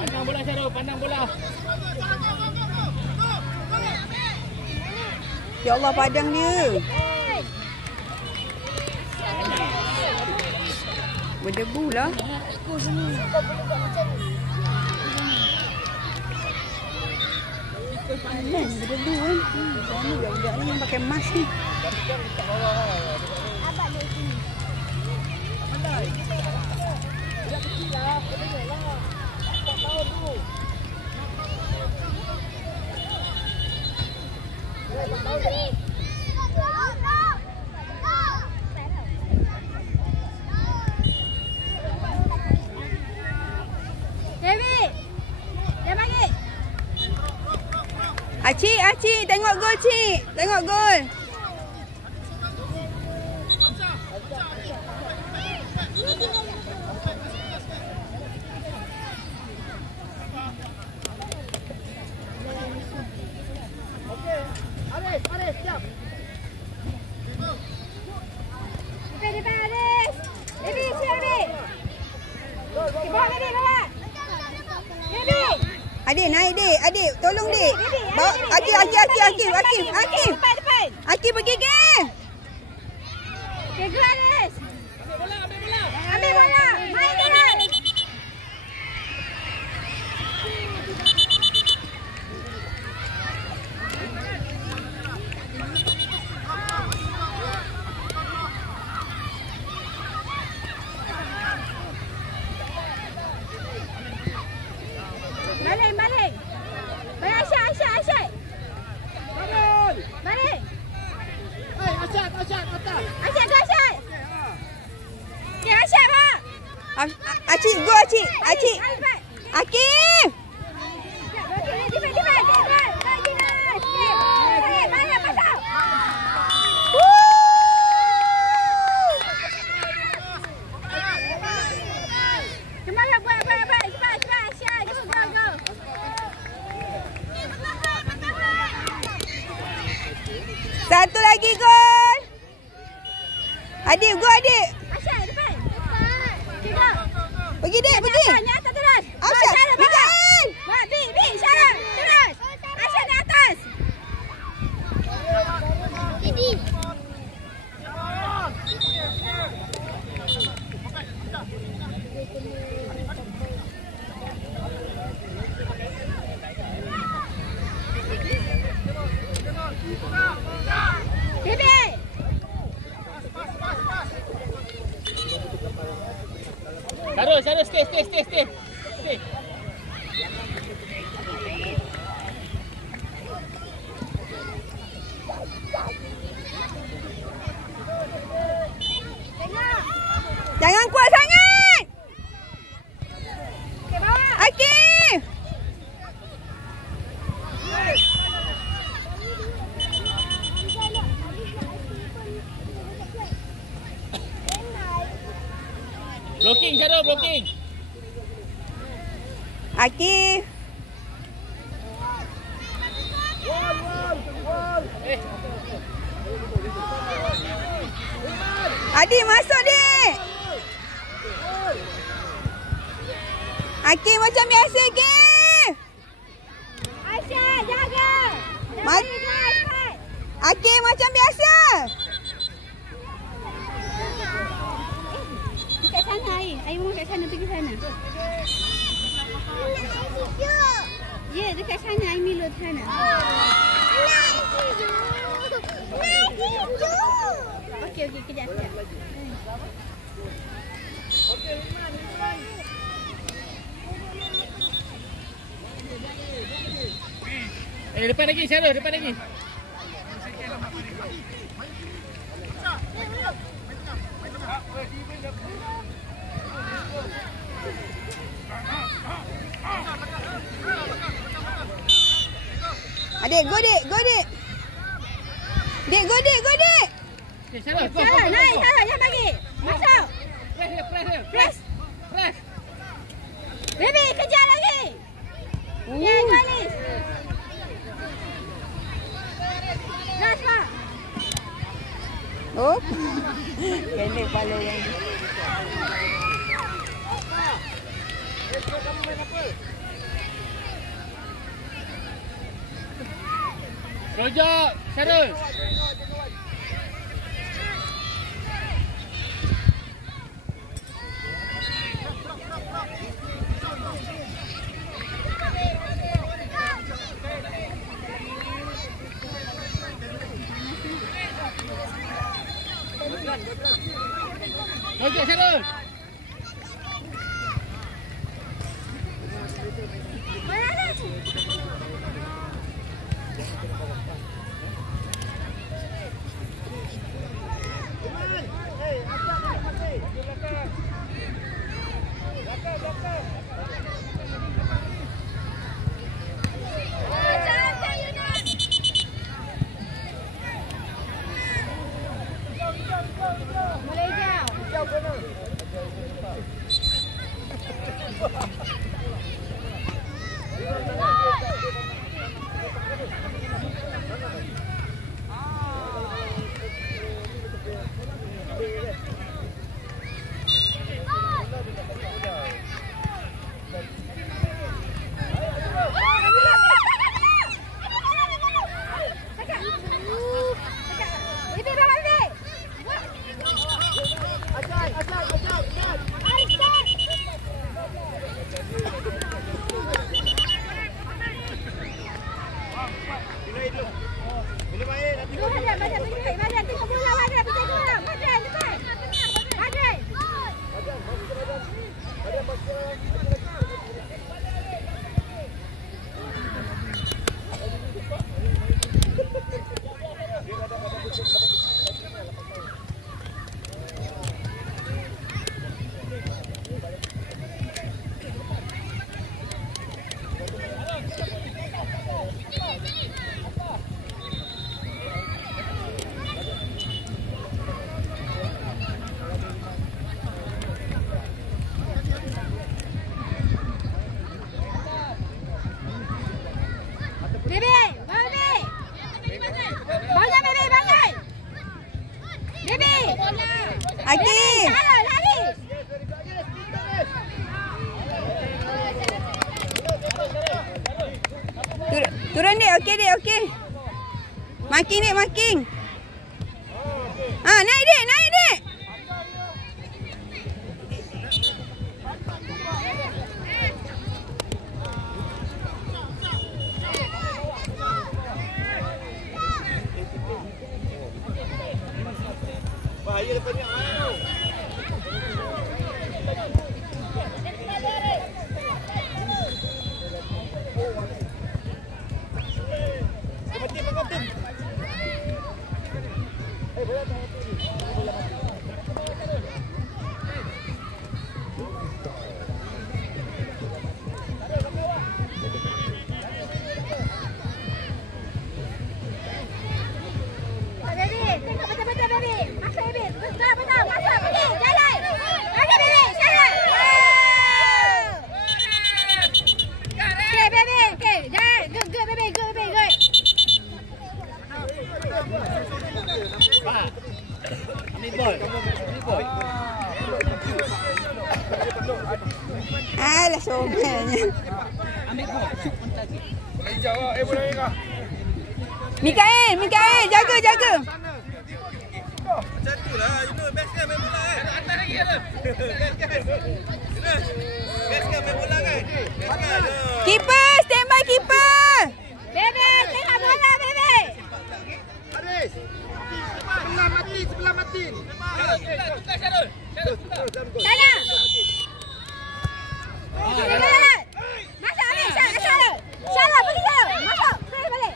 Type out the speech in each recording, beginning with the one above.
Pandang bola Syarul, pandang bola. Ya Allah, padang dia. Berdebu lah. Berdebu kan. Sana budak-budak ni yang pakai mask ni. Abang duduk sini. Pandai. Budak kecil lah. Kena lah. 4 tahun tu. 4 tahun tu. Acik, tengok gol cik. Tengok gol. Okey, Aris, siap. Depan Aris. Baby, siap Baby. Bawa Baby, bawa. Baby. Adik naik dik, adik tolong dik. Bawa Akif. Depan. Akif pergi game. Okey, go Aris. Ambil bola. Main dia. Balik. Balik Asyad. Balik. Hai, Asyad, atas. Asyad, go Asyad. Okey, Asyad pak. Acik, go Acik. Akif. Satu lagi gol. Adik, go adik. Asyad, depan. Pergi dik, pergi. Atas terus. Asyad, pegang. Bi, Syarah. Terus. Asyad di atas. Jadi. Syarul, stay. Jangan kuat sangat. Okey, bawa. Akif. Blocking Syarul, blocking. Akif. Adik masuk dik. Akif macam biasa Akif. Asyad, jaga. Akif macam biasa. Dekat sana air. Air mau kat sana, pergi sana. Ya, dekat sana air Milo sana. Okey, kejap. Depan lagi Syarul, depan lagi. Adik, go dik. Dik, go dik. Okay, Syarul, go. Naik, jangan bagi. Masuk. Press. Baby, kejar lagi. Ya, Alis. Oh. Pendek kepala yang ni. Kamu main apa? Rojak, Syarul. Rojak, Syarul. Aki. Turun dek, okey dek, okey. Marking dek, marking. Naik dek, naik dek. Bahaya depan ni. Mati apa kapten? Bola tak mati ni. Bola mati. Ambil bol. Alah, somelnya. Ambil bol. Hijau ah, bola ni kah? Mikael, Mikael, jaga, jaga. Macam itulah, best kan main bola kan? Atas lagi ada. Best kan? Best kan main bola kan? Best kan? Keeper, stand by keeper. Bebe, tengok bola, Bebe. Haris. Sebelah mati, sebelah mati. Tukar Syarul. Sana. Jalan. Masuk, ambil. Syarul. Syarul, pergi Syarul. Masuk. Pergi balik.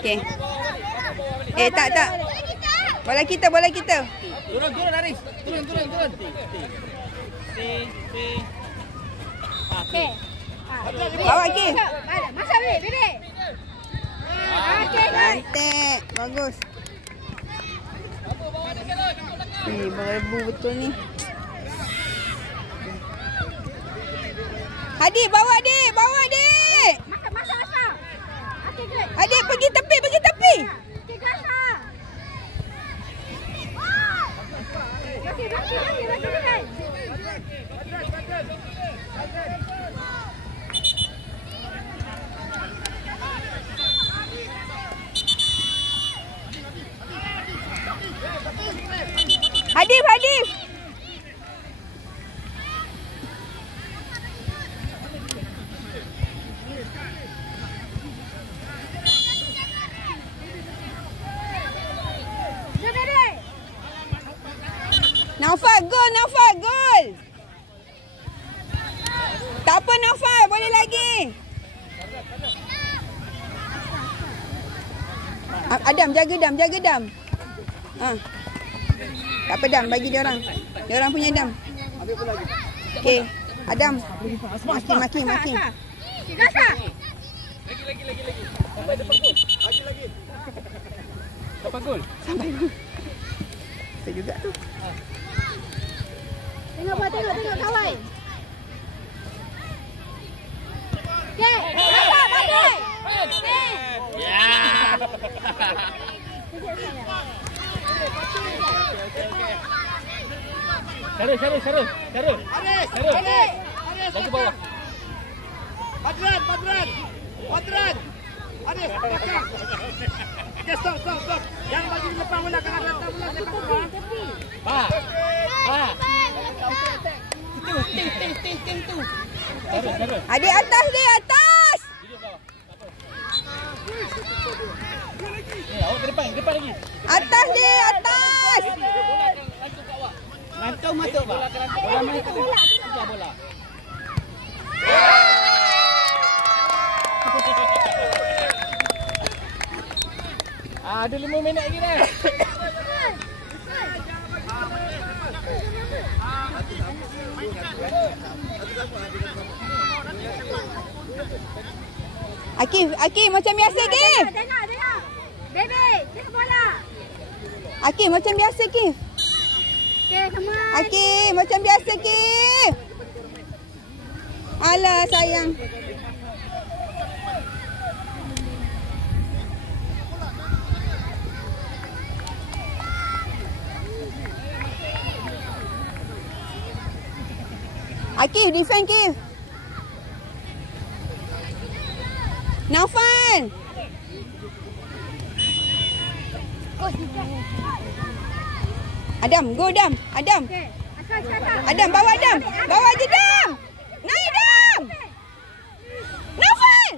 Okey. Tak. Bola kita, bola kita. Turun Haris. Turun. Okey. Bawa Ki. Masuk, Bebe. Okey, Cantik. Bagus. Berrebu betul ni. Adik, bawa adik. Masuk. Okey, good. Adik, pergi tepi. Okey, Grasa. kuat. Gol. Tak apa Naufal. Boleh lagi. Adam, jaga Dam. Jaga Dam. Tak apa Dam. Bagi dia orang. Dia orang punya Dam. Okey. Adam. Maki. Gasak. Lagi. Sampai depan gol. Lagi. Sampai gol. Saya juga tu. Tengok kawan. Okey. Gasak bagi. Ya. Syarul. Lagi bawah. Badran. Anis, belakang. Okay, stop. Yang bagi di depan bola kena datang bola dekat bawah. Pak. Ting tu. Syarul. Adik atas dia, atas. Awak ke depan lagi. Atas dia, atas. Lantung masuk, Pak. Bola masuk. Kejar bola. Ada 5 minit lagi dah. Akif macam biasa Akif. Tengok. Baby, tengok bola. Akif macam biasa Akif. Okey, come on. Akif macam biasa Akif. Alah sayang. Akif, defend Akif. Naufal. Adam, go Adam. Adam. Okey. Asal. Adam, bawa Adam. Bawa je Adam. Naik Adam. Naufal.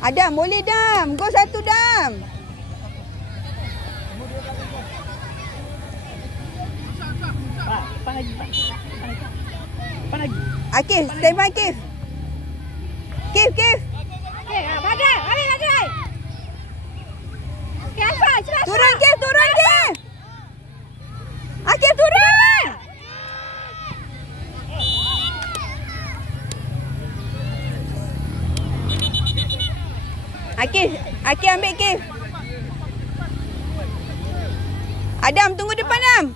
Adam, boleh Dam. Go satu Dam. Depan lagi. Akif, stand by Akif. Kif. Okey, Badran. Ambil Badran. Okey, Asal. Cepat. Turun Kif. Akif turun. Akif ambil Kif. Adam, tunggu depan Adam.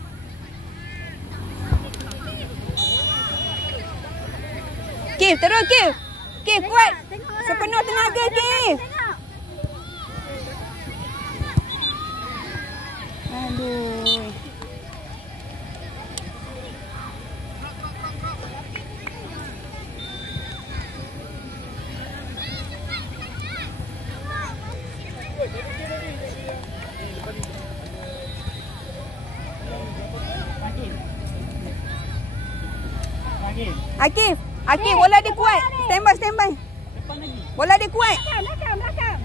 Kif, terus Kif. Kif, kuat. Sepenuh tenaga Kif. Aduh. Akif, bola dia kuat. Stand by. Bola dia kuat. Belakang.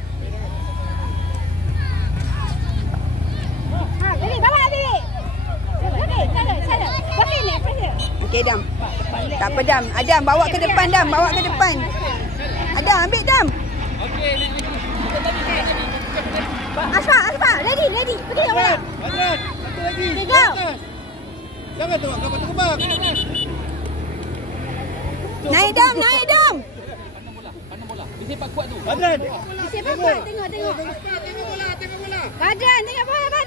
Bibi, bawa Bibi. Bibi, sana. Bagi ni, pressure. Okey, Dam. Tak apa, Dam. Adam, bawa ke depan, Dam. Adam, ambil, Dam. Asfar, ready. Pergi ke bola. Badran, satu lagi. Go. Jangan tengok kapal terbang. Naik, Dam. Pandang bola. Dia sepak kuat tu. Badran. Siapa buat? Tengok. Tengok bola. Badran, tengok bola.